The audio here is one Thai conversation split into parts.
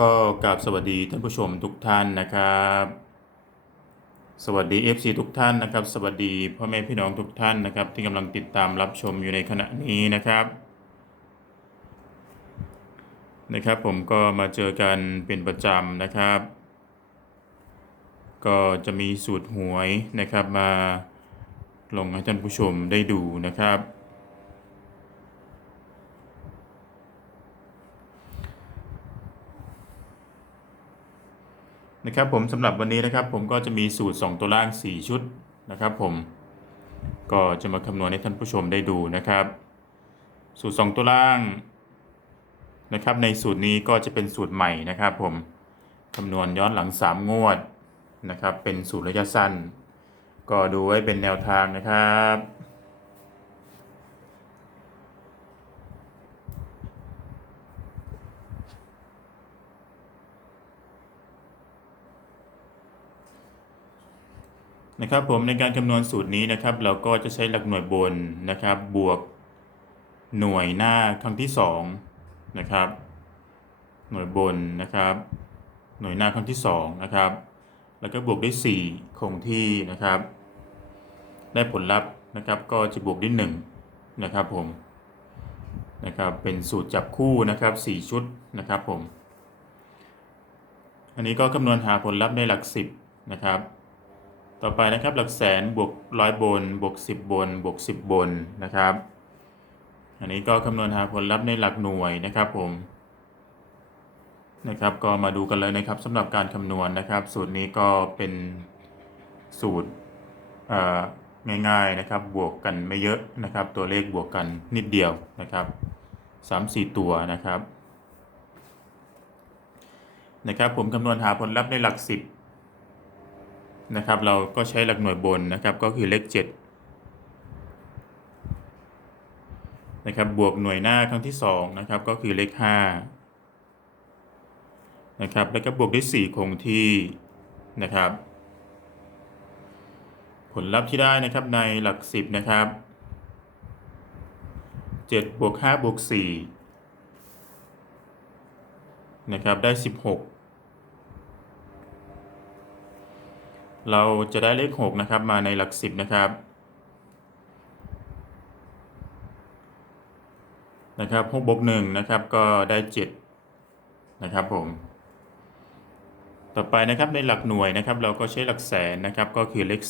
ก็กราบสวัสดีท่านผู้ชมทุกท่านนะครับสวัสดี FC ทุกท่านนะครับสวัสดีพ่อแม่พี่น้องทุกท่านนะครับที่กำลังติดตามรับชมอยู่ในขณะนี้นะครับผมก็มาเจอกันเป็นประจำนะครับก็จะมีสูตรหวยนะครับมาลงให้ท่านผู้ชมได้ดูนะครับผมสำหรับวันนี้นะครับผมก็จะมีสูตร2ตัวล่าง4ชุดนะครับผมก็จะมาคำนวณให้ท่านผู้ชมได้ดูนะครับสูตร2ตัวล่างนะครับในสูตรนี้ก็จะเป็นสูตรใหม่นะครับผมคำนวณย้อนหลัง3งวดนะครับเป็นสูตรระยะสั้นก็ดูไว้เป็นแนวทางนะครับผมในการคำนวณสูตรนี้นะครับเราก็จะใช้หลักหน่วยบนนะครับบวกหน่วยหน้าครั้งที่2นะครับหน่วยบนนะครับหน่วยหน้าครั้งที่2นะครับแล้วก็บวกด้วย4คงที่นะครับได้ผลลัพธ์นะครับก็จะบวกด้วย1นะครับผมนะครับเป็นสูตรจับคู่นะครับ4ชุดนะครับผมอันนี้ก็คำนวณหาผลลัพธ์ในหลัก10นะครับต่อไปนะครับหลักแสนบวก100บนบวก10บนบวก10บนนะครับอันนี้ก็คำนวณหาผลลัพธ์ในหลักหน่วยนะครับผมนะครับก็มาดูกันเลยนะครับสำหรับการคำนวณนะครับสูตรนี้ก็เป็นสูตรง่ายๆนะครับบวกกันไม่เยอะนะครับตัวเลขบวกกันนิดเดียวนะครับ3-4ตัวนะครับผมคำนวณหาผลลัพธ์ในหลัก10นะครับเราก็ใช้หลักหน่วยบนนะครับก็คือเลข7นะครับบวกหน่วยหน้าครั้งที่2นะครับก็คือเลข5นะครับแล้วก็บวกด้วย4คงที่นะครับผลลัพธ์ที่ได้นะครับในหลัก10นะครับ7บวก5บวก4นะครับได้16เราจะได้เลข6นะครับมาในหลัก10นะครับ6บวก1นะครับก็ได้7นะครับผมต่อไปนะครับในหลักหน่วยนะครับเราก็ใช้หลักแสนนะครับก็คือเลข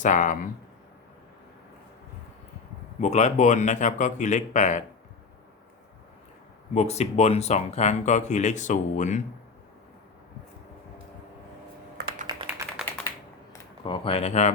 3บวก100บนนะครับก็คือเลข8บวก10บน2ครั้งก็คือเลข0ขออภัยนะครับ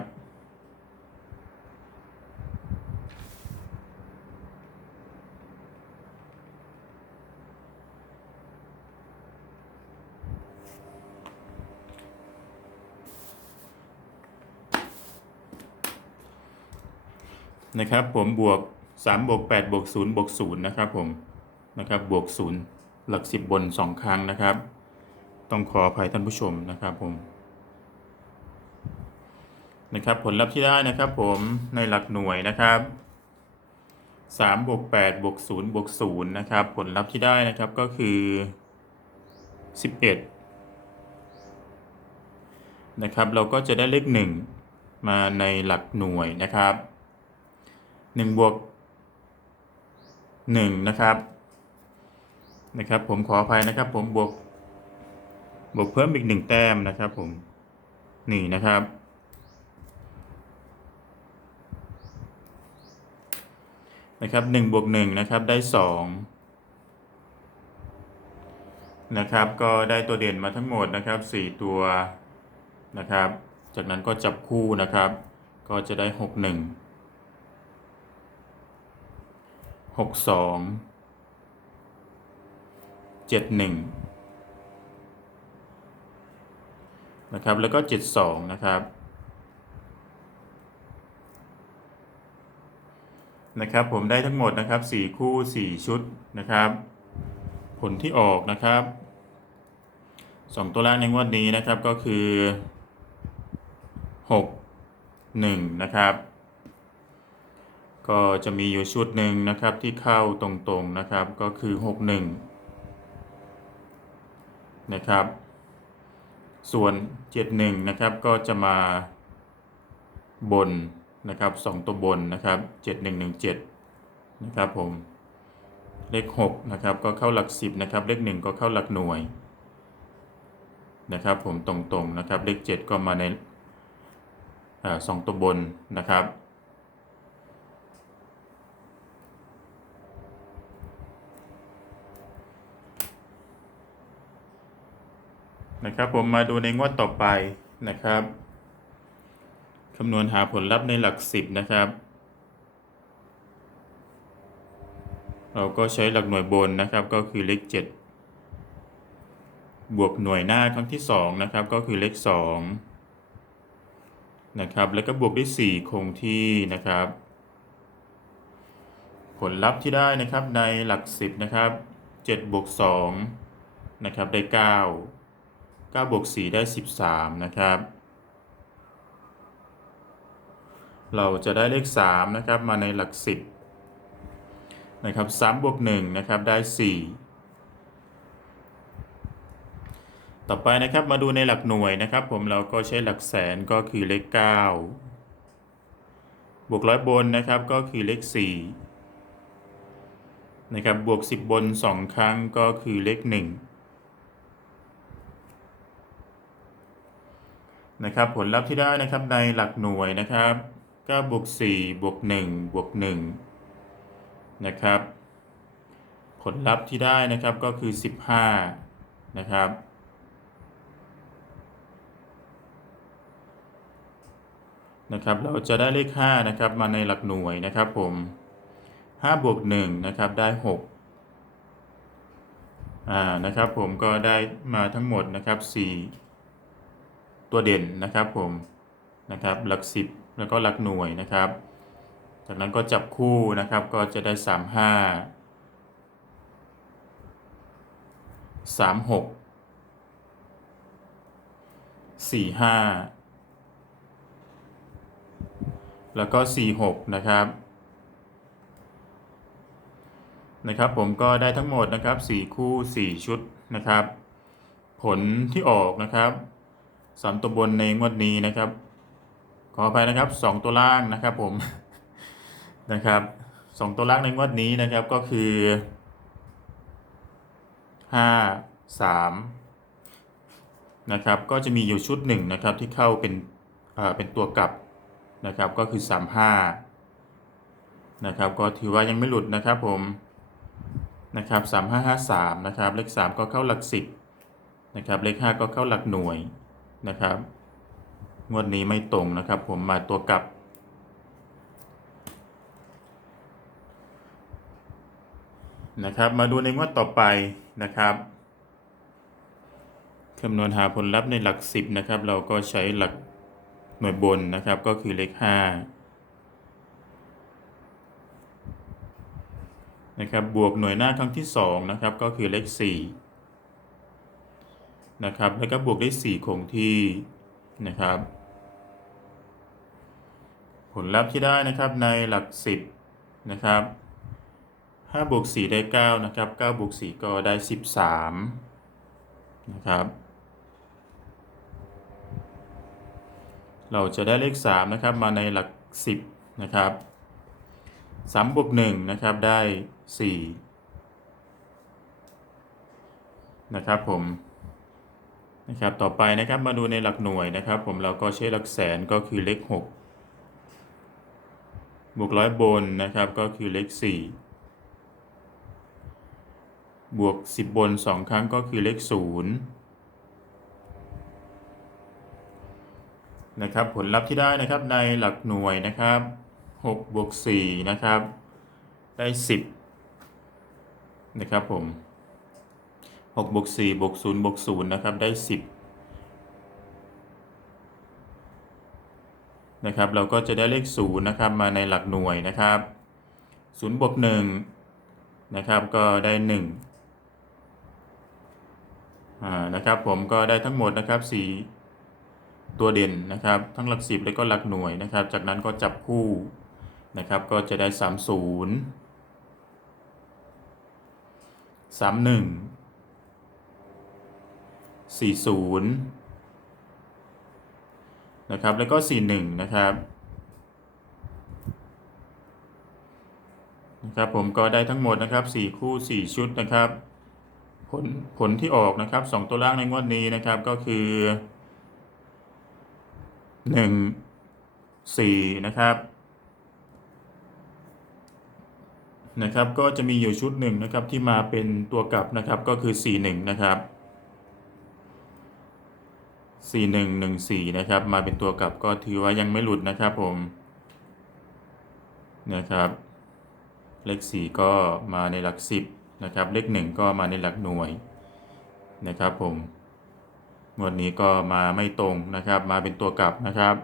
ผมบวก3บวก8บวก0บวก0นะครับผมบวก0หลัก10บน2ครั้งนะครับต้องขออภัยท่านผู้ชมนะครับผมผลลัพธ์ที่ได้นะครับผมในหลักหน่วยนะครับ3บวก8บวก0บวก0นะครับผลลัพธ์ที่ได้นะครับก็คือ11นะครับเราก็จะได้เลข1มาในหลักหน่วยนะครับ1บวก1นะครับผมขออภัยนะครับผมบวกเพิ่มอีก1แต้มนะครับผมนี่นะครับ1บวก1นะครับได้2นะครับก็ได้ตัวเด่นมาทั้งหมดนะครับ4ตัวนะครับจากนั้นก็จับคู่นะครับก็จะได้61 62 71นะครับแล้วก็72นะครับผมได้ทั้งหมดนะครับ4คู่4ชุดนะครับผลที่ออกนะครับ2ตัวล่างในงวดนี้นะครับก็คือ6 1นะครับก็จะมีอยู่ชุดหนึ่งนะครับที่เข้าตรงๆนะครับก็คือ61 นะครับส่วน71นะครับก็จะมาบนนะครับ2ตัวบนนะครับ7117นะครับผมเลข6นะครับก็เข้าหลัก10นะครับเลข1ก็เข้าหลักหน่วยนะครับผมตรงๆนะครับเลข7ก็มาใน2ตัวบนนะครับผมมาดูในงวดต่อไปนะครับคำนวณหาผลลัพธ์ในหลัก10นะครับเราก็ใช้หลักหน่วยบนนะครับก็คือเลข7บวกหน่วยหน้าครั้งที่2นะครับก็คือเลข2นะครับแล้วก็บวกด้วย4คงที่นะครับผลลัพธ์ที่ได้นะครับในหลัก10นะครับ7บวก2นะครับได้9บวก4ได้13นะครับเราจะได้เลข3นะครับมาในหลัก10นะครับ3บวก1นะครับได้4ต่อไปนะครับมาดูในหลักหน่วยนะครับผมเราก็ใช้หลักแสนก็คือเลข9บวกร้อยบนนะครับก็คือเลข4นะครับบวก10บน2ครั้งก็คือเลข1นะครับผลลัพธ์ที่ได้นะครับในหลักหน่วยนะครับ9บวก4บวก1บวก1นะครับผลลัพธ์ที่ได้นะครับก็คือ15นะครับเราจะได้เลข5นะครับมาในหลักหน่วยนะครับผม5บวก1นะครับได้6นะครับผมก็ได้มาทั้งหมดนะครับ4ตัวเด่นนะครับผมนะครับหลัก10แล้วก็หลักหน่วยนะครับจากนั้นก็จับคู่นะครับก็จะได้35 36 45แล้วก็46นะครับผมก็ได้ทั้งหมดนะครับ4คู่4ชุดนะครับผลที่ออกนะครับ3ตัวบนในงวดนี้นะครับขออภัยนะครับ2ตัวล่างนะครับผมนะครับ2ตัวล่างในงวดนี้นะครับก็คือ5 3นะครับก็จะมีอยู่ชุดหนึ่งนะครับที่เข้าเป็นตัวกลับนะครับก็คือ35ก็ถือว่ายังไม่หลุดนะครับผมนะครับ3553นะครับเลข3ก็เข้าหลัก10นะครับเลข5ก็เข้าหลักหน่วยนะครับงวดนี้ไม่ตรงนะครับผมมาตัวกลับนะครับมาดูในงวดต่อไปนะครับคำนวณหาผลลัพธ์ในหลัก10นะครับเราก็ใช้หลักหน่วยบนนะครับก็คือเลข5นะครับบวกหน่วยหน้าครั้งที่2นะครับก็คือเลข4นะครับแล้วก็บวกได้4คงที่นะครับผลลัพธ์ที่ได้นะครับในหลัก10นะครับ5บวก4ได้9นะครับ9บวก4ก็ได้13นะครับเราจะได้เลข3นะครับมาในหลัก10นะครับ3บวก1นะครับได้4นะครับผมนะครับต่อไปนะครับมาดูในหลักหน่วยนะครับผมเราก็ใช้หลักแสนก็คือเลข6บวกร้อยบนนะครับก็คือเลข4บวก10บน2ครั้งก็คือเลข0นะครับผลลัพธ์ที่ได้นะครับในหลักหน่วยนะครับ6บวก4นะครับได้10นะครับผม6บวก4บวก0บวก0นะครับได้10นะครับเราก็จะได้เลข0นะครับมาในหลักหน่วยนะครับ0บวก1นะครับก็ได้1นะครับผมก็ได้ทั้งหมดนะครับ4ตัวเด่นนะครับทั้งหลัก10และก็หลักหน่วยนะครับจากนั้นก็จับคู่นะครับก็จะได้30 31 40นะครับแล้วก็41นะครับผมก็ได้ทั้งหมดนะครับ4คู่4ชุดนะครับผลที่ออกนะครับ2ตัวล่างในงวดนี้นะครับก็คือ1 4นะครับก็จะมีอยู่ชุดหนึ่งนะครับที่มาเป็นตัวกลับนะครับก็คือ41นะครับ4114นะครับมาเป็นตัวกลับก็ถือว่ายังไม่หลุดนะครับผมนะครับเลข4ก็มาในหลัก10นะครับเลข1ก็มาในหลักหน่วยนะครับผมงวดนี้ก็มาไม่ตรงนะครับมาเป็นตัวกลับนะครับ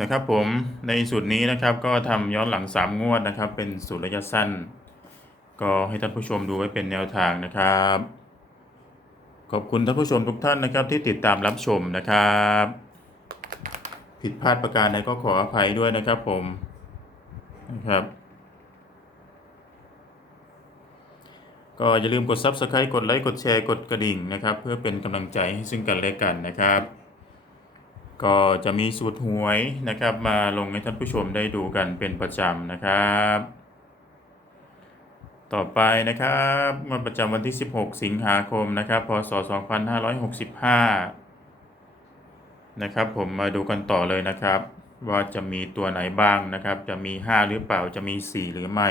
นะครับผมในสูตรนี้นะครับก็ทำย้อนหลัง3งวดนะครับเป็นสูตรระยะสั้นก็ให้ท่านผู้ชมดูไว้เป็นแนวทางนะครับขอบคุณท่านผู้ชมทุกท่านนะครับที่ติดตามรับชมนะครับผิดพลาดประการใดก็ขออภัยด้วยนะครับผมนะครับก็อย่าลืมกด Subscribe กดไลค์กดแชร์กดกระดิ่งนะครับเพื่อเป็นกำลังใจให้ซึ่งกันและกันนะครับก็จะมีสูตรหวยนะครับมาลงให้ท่านผู้ชมได้ดูกันเป็นประจำนะครับต่อไปนะครับวันประจำวันที่16สิงหาคมนะครับพศ2565นะครับผมมาดูกันต่อเลยนะครับว่าจะมีตัวไหนบ้างนะครับจะมี5หรือเปล่าจะมี4หรือไม่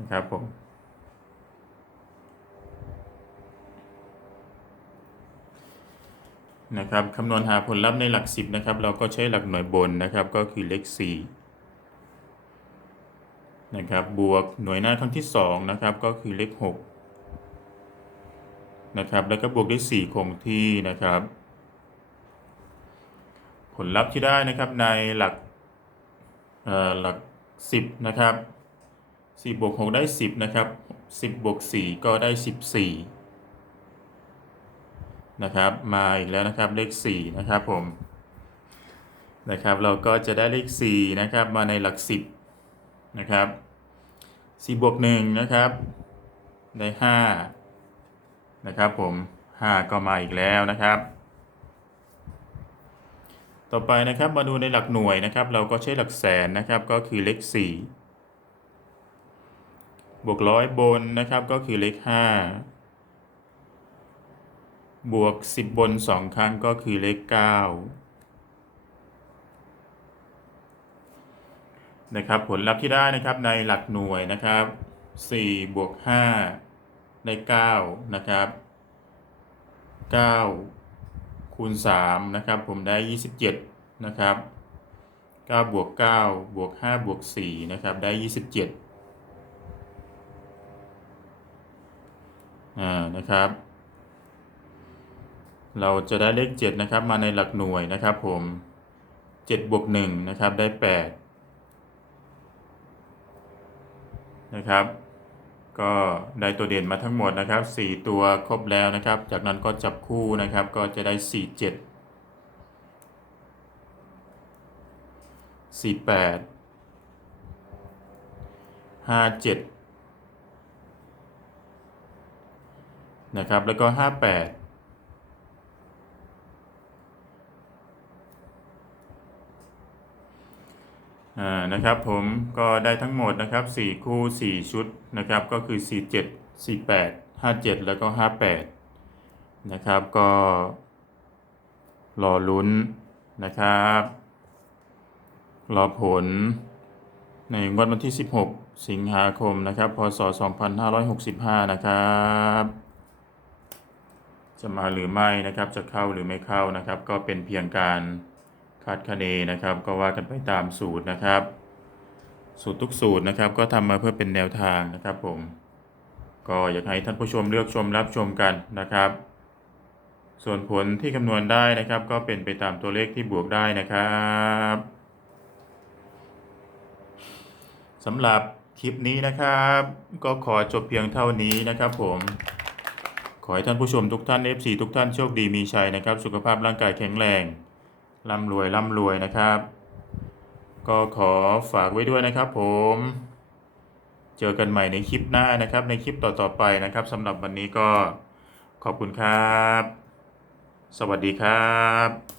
นะครับผมนะครับคำนวณหาผลลัพธ์ในหลัก10นะครับเราก็ใช้หลักหน่วยบนนะครับก็คือเลข4นะครับบวกหน่วยหน้าครั้งที่2นะครับก็คือเลข6นะครับแล้วก็บวกด้วย4คงที่นะครับผลลัพธ์ที่ได้นะครับในหลัก10นะครับ4บวก6ได้10นะครับ10บวก4ก็ได้14นะครับมาอีกแล้วนะครับเลข4นะครับผมนะครับเราก็จะได้เลข4นะครับมาในหลัก10นะครับ4บวก1นะครับได้5นะครับผม5ก็มาอีกแล้วนะครับต่อไปนะครับมาดูในหลักหน่วยนะครับเราก็ใช้หลักแสนนะครับก็คือเลข4บวกร้อยบนนะครับก็คือเลข5บวก10บน2ครั้งก็คือเลข9นะครับผลลัพธ์ที่ได้นะครับในหลักหน่วยนะครับ4บวก5ได้9นะครับ9คูณ3นะครับผมได้27นะครับ9บวก9บวก5บวก4นะครับได้27นะครับเราจะได้เลข7นะครับมาในหลักหน่วยนะครับผม7บวก1นะครับได้8นะครับก็ได้ตัวเด่นมาทั้งหมดนะครับ4ตัวครบแล้วนะครับจากนั้นก็จับคู่นะครับก็จะได้47 48 57นะครับแล้วก็58นะครับผมก็ได้ทั้งหมดนะครับ4คู่4ชุดนะครับก็คือ47 48 57แล้วก็58นะครับก็รอลุ้นนะครับรอผลในงวดวันที่16สิงหาคมนะครับพศ2565นะครับจะมาหรือไม่นะครับจะเข้าหรือไม่เข้านะครับก็เป็นเพียงการคาดคะเนนะครับก็ว่ากันไปตามสูตรนะครับสูตรทุกสูตรนะครับก็ทำมาเพื่อเป็นแนวทางนะครับผมก็อยากให้ท่านผู้ชมเลือกชมรับชมกันนะครับส่วนผลที่คำนวณได้นะครับก็เป็นไปตามตัวเลขที่บวกได้นะครับสำหรับคลิปนี้นะครับก็ขอจบเพียงเท่านี้นะครับผมขอให้ท่านผู้ชมทุกท่าน FC ทุกท่านโชคดีมีชัยนะครับสุขภาพร่างกายแข็งแรง ร่ำรวยร่ำรวยนะครับ ก็ขอฝากไว้ด้วยนะครับผมเจอกันใหม่ในคลิปหน้านะครับในคลิปต่อๆไปนะครับสำหรับวันนี้ก็ขอบคุณครับสวัสดีครับ